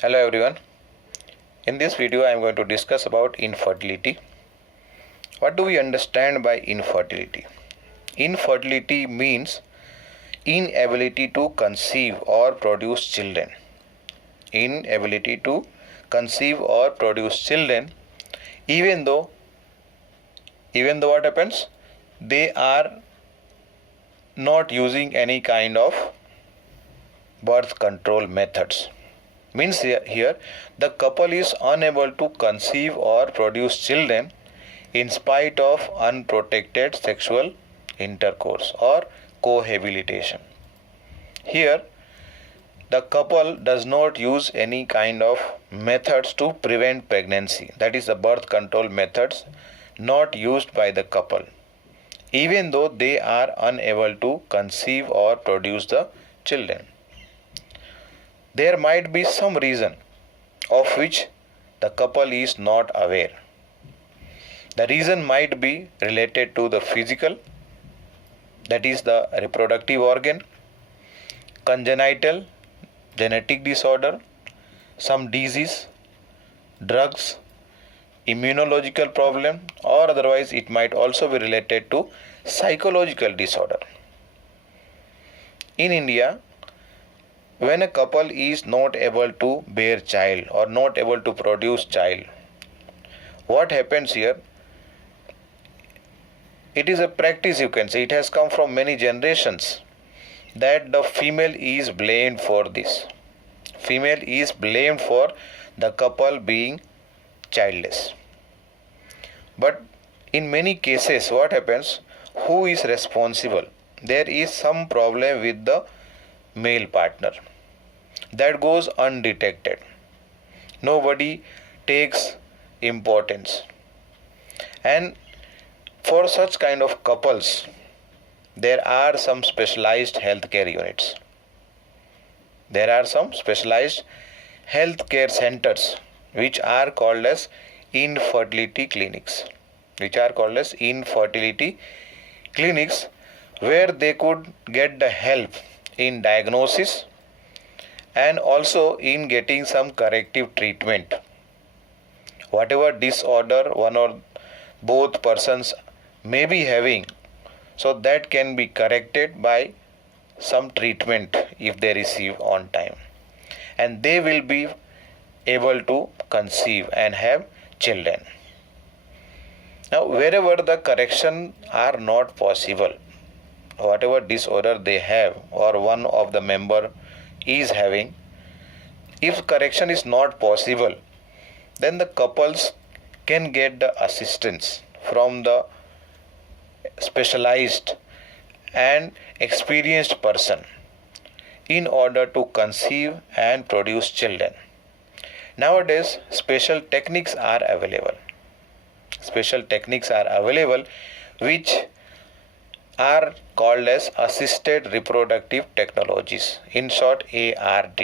Hello everyone. In this video I am going to discuss about infertility. What do we understand by infertility? Infertility means inability to conceive or produce children. Inability to conceive or produce children even though what happens? They are not using any kind of birth control methods. Means here the couple is unable to conceive or produce children in spite of unprotected sexual intercourse or cohabitation. Here the couple does not use any kind of methods to prevent pregnancy, that is the birth control methods not used by the couple, even though they are unable to conceive or produce the children. There might be some reason of which the couple is not aware. The reason might be related to the physical, that is the reproductive organ, congenital, genetic disorder, some disease, drugs, immunological problem, or otherwise it might also be related to psychological disorder. In India, when a couple is not able to bear child or not able to produce child, what happens here? It is a practice, you can say, it has come from many generations, that the female is blamed for this. Female is blamed for the couple being childless. But in many cases, what happens? Who is responsible? There is some problem with the male partner that goes undetected. Nobody takes importance. And for such kind of couples, there are some specialized healthcare units. There are some specialized healthcare centers which are called as infertility clinics. Where they could get the help in diagnosis and also in getting some corrective treatment. Whatever disorder one or both persons may be having, so that can be corrected by some treatment if they receive on time, and they will be able to conceive and have children. Now, wherever the correction are not possible, whatever disorder they have or one of the member is having, if correction is not possible, then the couples can get the assistance from the specialized and experienced person in order to conceive and produce children. Nowadays, special techniques are available. Which are called as assisted reproductive technologies, in short ART.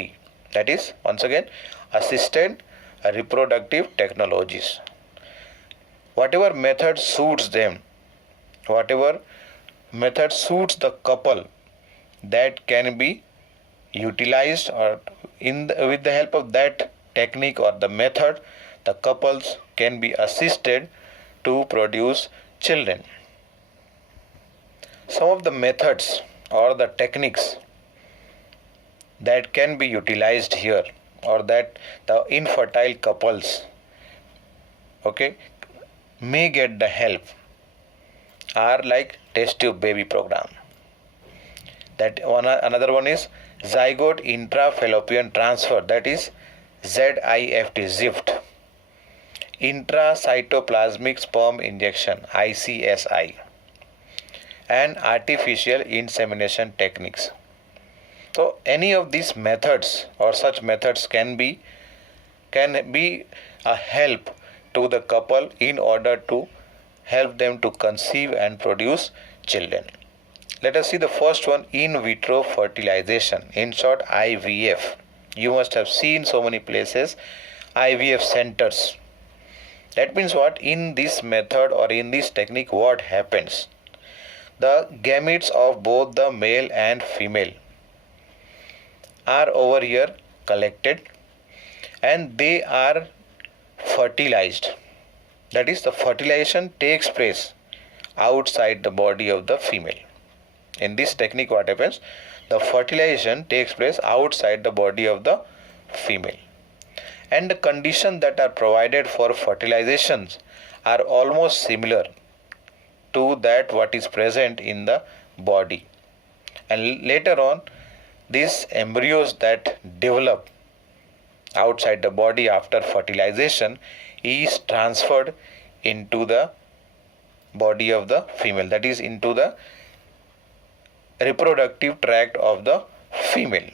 That is, once again, assisted reproductive technologies. Whatever method suits them, whatever method suits the couple, that can be utilized, or with the help of that technique or the method, the couples can be assisted to produce children. Some of the methods or the techniques that can be utilized here, or that the infertile couples may get the help, are like test tube baby program. Another one is zygote intrafallopian transfer, that is ZIFT, intracytoplasmic sperm injection, ICSI, and artificial insemination techniques. So any of these methods or such methods can be a help to the couple in order to help them to conceive and produce children. Let us see the first one, in vitro fertilization, in short IVF. You must have seen so many places IVF centers. That means what? In this method or in this technique, what happens? The gametes of both the male and female are over here collected, and they are fertilized. That is, the fertilization takes place outside the body of the female. In this technique, what happens? The fertilization takes place outside the body of the female. And the conditions that are provided for fertilizations are almost similar to that what is present in the body. And later on, these embryos that develop outside the body after fertilization is transferred into the body of the female, that is into the reproductive tract of the female.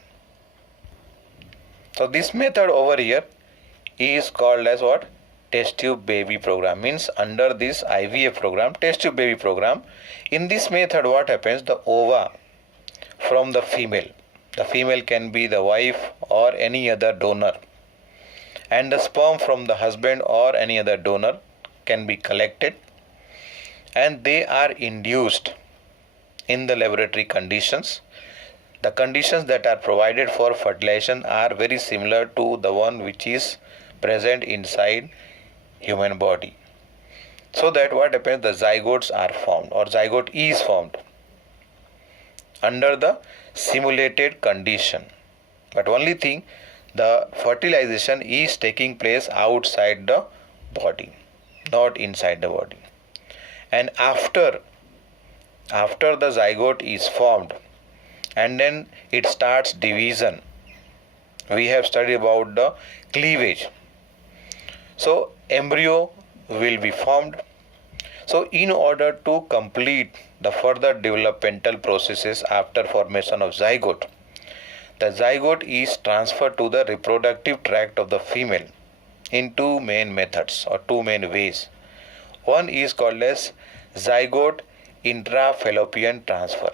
So this method over here is called as what? Test tube baby program. Means under this IVF program, test tube baby program, in this method what happens? The ova from the female can be the wife or any other donor, and the sperm from the husband or any other donor can be collected, and they are induced in the laboratory conditions. The conditions that are provided for fertilization are very similar to the one which is present inside human body. So that what happens? The zygotes are formed, or zygote is formed under the simulated condition. But only thing, the fertilization is taking place outside the body, not inside the body. And after the zygote is formed, and then it starts division, we have studied about the cleavage. So embryo will be formed. So in order to complete the further developmental processes after formation of zygote, the zygote is transferred to the reproductive tract of the female in two main methods or two main ways. One is called as zygote intrafallopian transfer.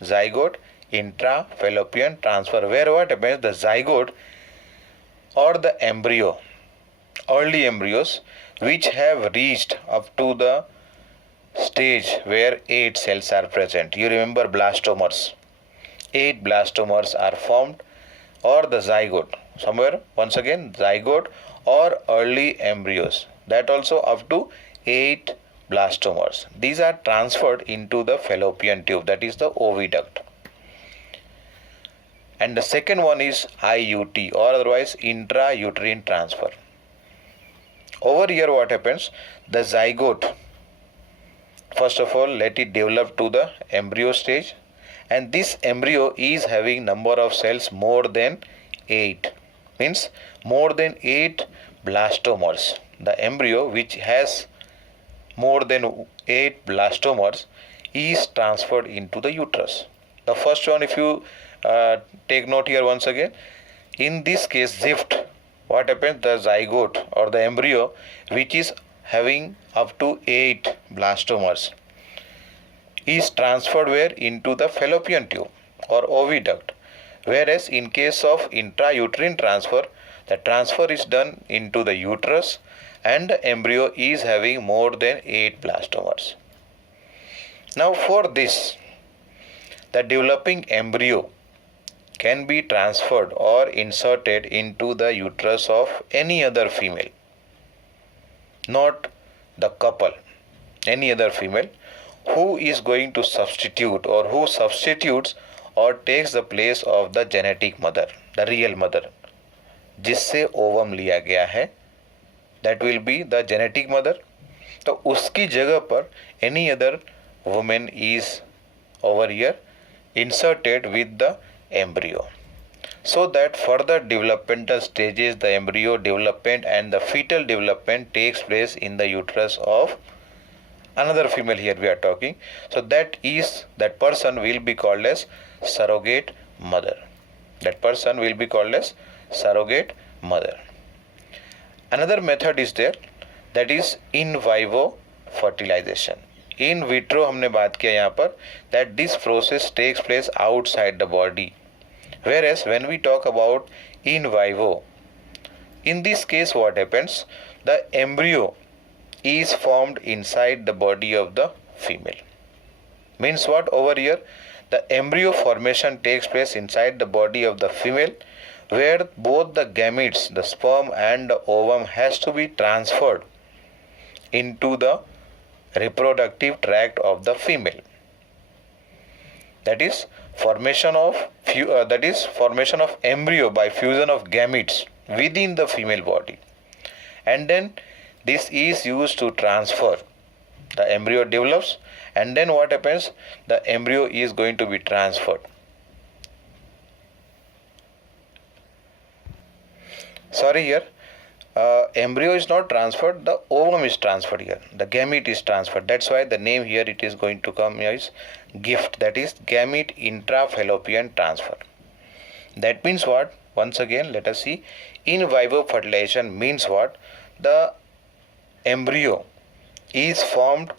Zygote intrafallopian transfer, where what happens? The zygote or the embryo, early embryos which have reached up to the stage where 8 cells are present. You remember blastomers. 8 blastomers are formed, or the zygote. Somewhere, once again, zygote or early embryos. That also up to 8 blastomers. These are transferred into the fallopian tube, that is the oviduct. And the second one is IUT, or otherwise intrauterine transfer. Over here what happens? The zygote, first of all, let it develop to the embryo stage, and this embryo is having number of cells more than 8, means more than 8 blastomers. The embryo which has more than 8 blastomers is transferred into the uterus. The first one, if you take note here once again, in this case ZIFT, what happens? The zygote or the embryo which is having up to 8 blastomers is transferred where? Into the fallopian tube or oviduct. Whereas in case of intrauterine transfer, the transfer is done into the uterus and the embryo is having more than 8 blastomers. Now for this, the developing embryo can be transferred or inserted into the uterus of any other female, not the couple, any other female who is going to substitute or who substitutes or takes the place of the genetic mother, the real mother, जिससे ovum लिया गया है, that will be the genetic mother. तो उसकी जगह पर any other woman is over here inserted with the embryo, so that further developmental stages, the embryo development and the fetal development takes place in the uterus of another female. Here we are talking. So that person will be called as surrogate mother. That person will be called as surrogate mother. Another method is there, that is in vivo fertilization. In vitro हमने बात किया यहाँ पर, that this process takes place outside the body. Whereas when we talk about in vivo, in this case what happens? The embryo is formed inside the body of the female. Means what over here? The embryo formation takes place inside the body of the female, where both the gametes, the sperm and the ovum, has to be transferred into the reproductive tract of the female. That is formation of embryo by fusion of gametes within the female body, and then this is used to transfer. The embryo develops, and then what happens? The embryo is going to be transferred. Sorry, here embryo is not transferred, the ovum is transferred here, the gamete is transferred. That's why the name here it is going to come as gift, that is gamete intrafallopian transfer. That means what? Once again let us see. In vivo fertilization means what? The embryo is formed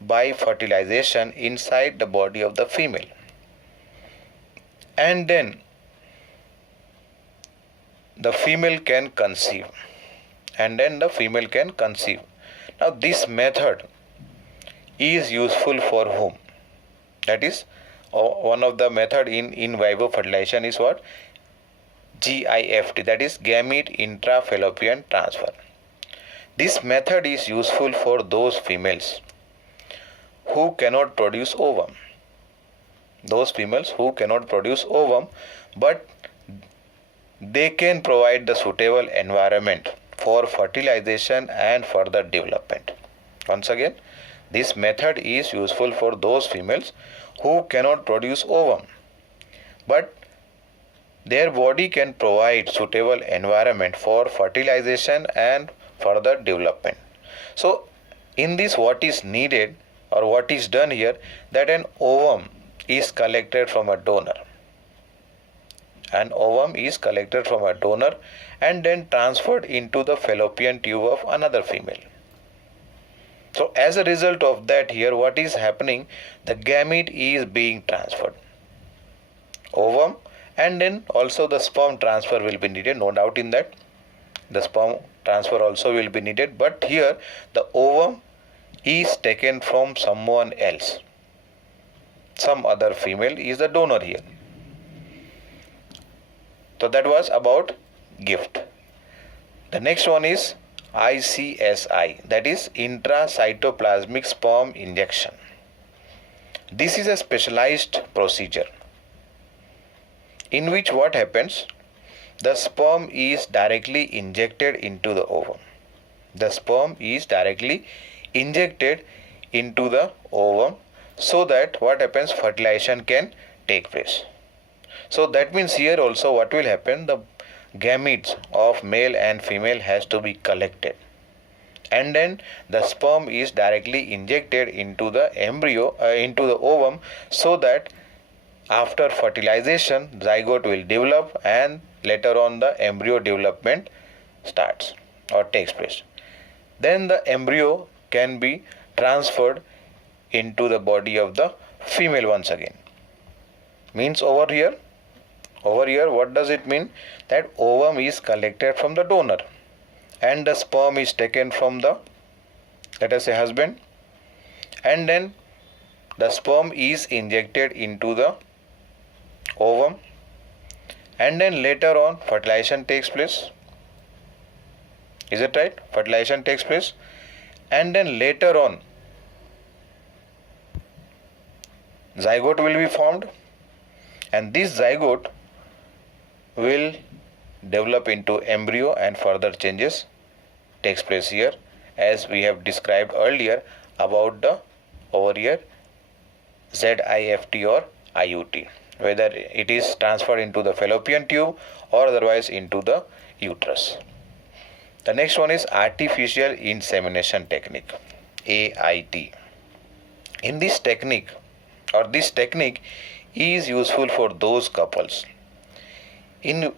by fertilization inside the body of the female, and then the female can conceive, Now this method is useful for whom? That is one of the method in vivo fertilization is what? GIFT, that is gamete intrafallopian transfer. This method is useful for those females who cannot produce ovum. Those females who cannot produce ovum, but they can provide the suitable environment for fertilization and further development. Once again, this method is useful for those females who cannot produce ovum, but their body can provide suitable environment for fertilization and further development. So in this, what is needed or what is done here, that an ovum is collected from a donor. An ovum is collected from a donor and then transferred into the fallopian tube of another female. So as a result of that, here what is happening, the gamete is being transferred. Ovum, and then also the sperm transfer will be needed, no doubt in that. The sperm transfer also will be needed, but here the ovum is taken from someone else. Some other female is the donor here. So that was about gift. The next one is ICSI, that is intracytoplasmic sperm injection. This is a specialized procedure in which what happens, the sperm is directly injected into the ovum. The sperm is directly injected into the ovum so that what happens, fertilization can take place. So that means here also what will happen, the gametes of male and female has to be collected, and then the sperm is directly injected into the embryo, into the ovum, so that after fertilization zygote will develop and later on the embryo development starts or takes place. Then the embryo can be transferred into the body of the female once again. Means over here what does it mean? That ovum is collected from the donor and the sperm is taken from the, let us say, husband, and then the sperm is injected into the ovum, and then later on fertilization takes place. Is it right? Fertilization takes place, and then later on zygote will be formed, and this zygote will develop into embryo and further changes takes place here, as we have described earlier about the over here ZIFT or IUT, whether it is transferred into the fallopian tube or otherwise into the uterus. The next one is artificial insemination technique, AIT. In this technique is useful for those couples in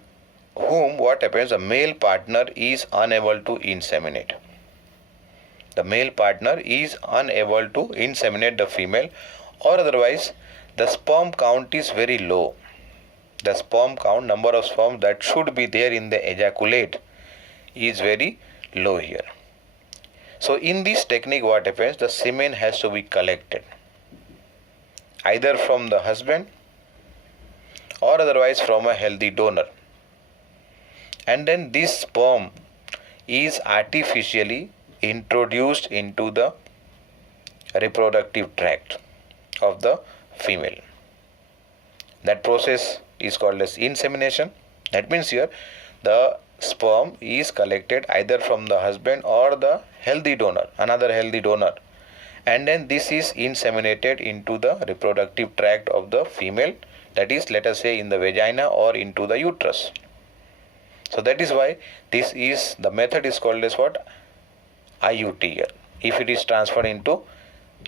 whom what happens, the male partner is unable to inseminate. The male partner is unable to inseminate the female, or otherwise the sperm count is very low. The sperm count, number of sperm that should be there in the ejaculate, is very low here. So in this technique what happens, the semen has to be collected either from the husband or otherwise from a healthy donor. and then this sperm is artificially introduced into the reproductive tract of the female. That process is called as insemination. That means here the sperm is collected either from the husband or the healthy donor, another healthy donor, and then this is inseminated into the reproductive tract of the female, that is, let us say, in the vagina or into the uterus. So that is why the method is called as what? IUT here. If it is transferred into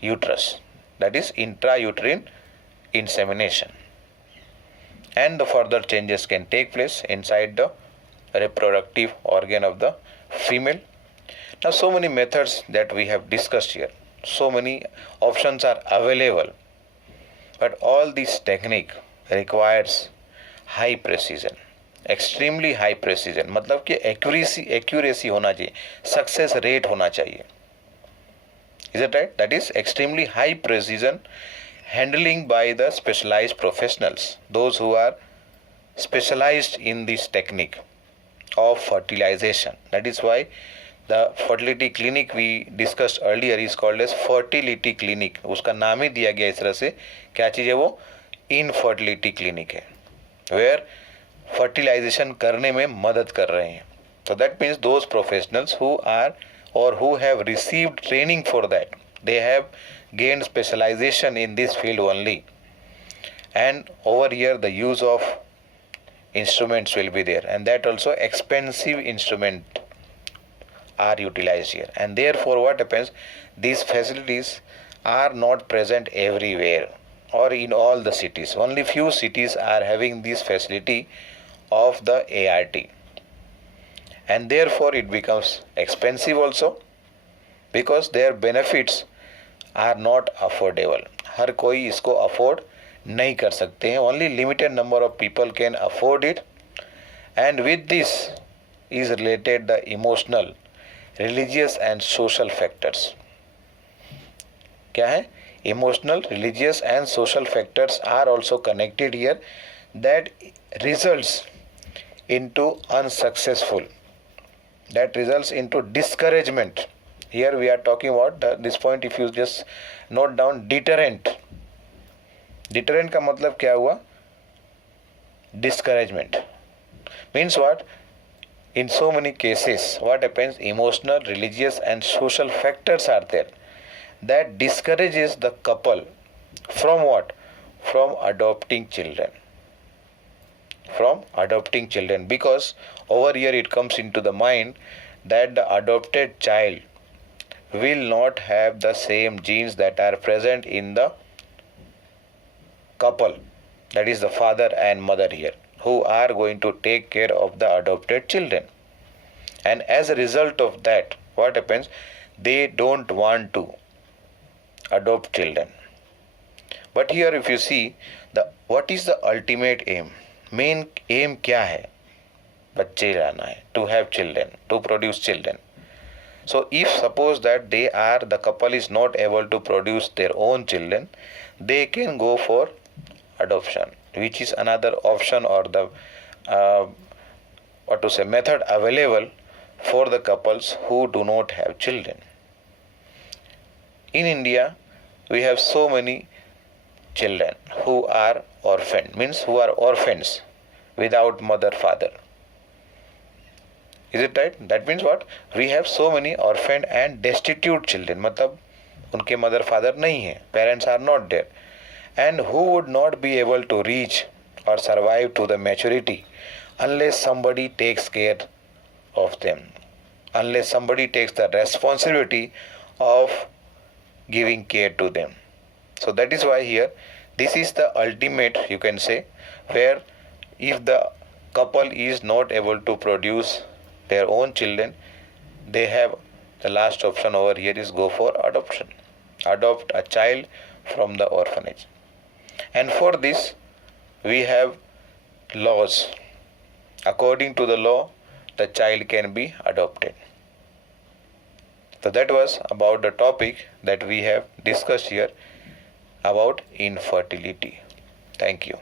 uterus, that is intrauterine insemination, and the further changes can take place inside the reproductive organ of the female. Now, so many methods that we have discussed here, so many options are available, but all this technique requires high precision, extremely high precision. मतलब कि accuracy होना चाहिए, success rate होना चाहिए. Is it right? That is extremely high precision, handling by the specialized professionals, those who are specialized in this technique of fertilization. That is why the fertility clinic we discussed earlier is called as fertility clinic. उसका नाम ही दिया गया इस तरह से. क्या चीज़ है वो? इनफर्टिलिटी क्लिनिक है, where fertilization करने में मदद कर रहे हैं. So that means those professionals who are or who have received training for that, they have gained specialization in this field only. And over here the use of instruments will be there, and that also expensive instrument are utilized here. And therefore what happens, these facilities are not present everywhere or in all the cities. Only few cities are having this facility of the ART, and therefore it becomes expensive also, because their benefits are not affordable. हर कोई इसको afford नहीं कर सकते हैं. Only limited number of people can afford it, and with this is related the emotional, religious and social factors. क्या है? Emotional, religious and social factors are also connected here, that results into unsuccessful, that results into discouragement. Here we are talking about this point. If you just note down, deterrent. Deterrent का मतलब क्या हुआ? Discouragement. Means what? In so many cases, what happens? Emotional, religious and social factors are there that discourages the couple from what? From adopting children. From adopting children, because over here it comes into the mind that the adopted child will not have the same genes that are present in the couple, that is the father and mother here, who are going to take care of the adopted children. And as a result of that, what happens? They don't want to adopt children. But here if you see, what is the ultimate aim? Main aim क्या है? बच्चे लाना है, to have children, to produce children. So if suppose that the couple is not able to produce their own children, they can go for adoption, which is another option or the method available for the couples who do not have children. In India, we have so many children who are orphaned, means who are orphans without mother, father. Is it right? That means what? We have so many orphaned and destitute children. मतलब उनके mother, father नहीं है, parents are not there, and who would not be able to reach or survive to the maturity unless somebody takes care of them, unless somebody takes the responsibility of giving care to them. So that is why here this is the ultimate, you can say, where if the couple is not able to produce their own children, they have the last option over here is go for adoption. Adopt a child from the orphanage. And for this we have laws. According to the law, the child can be adopted. So that was about the topic that we have discussed here about infertility. Thank you.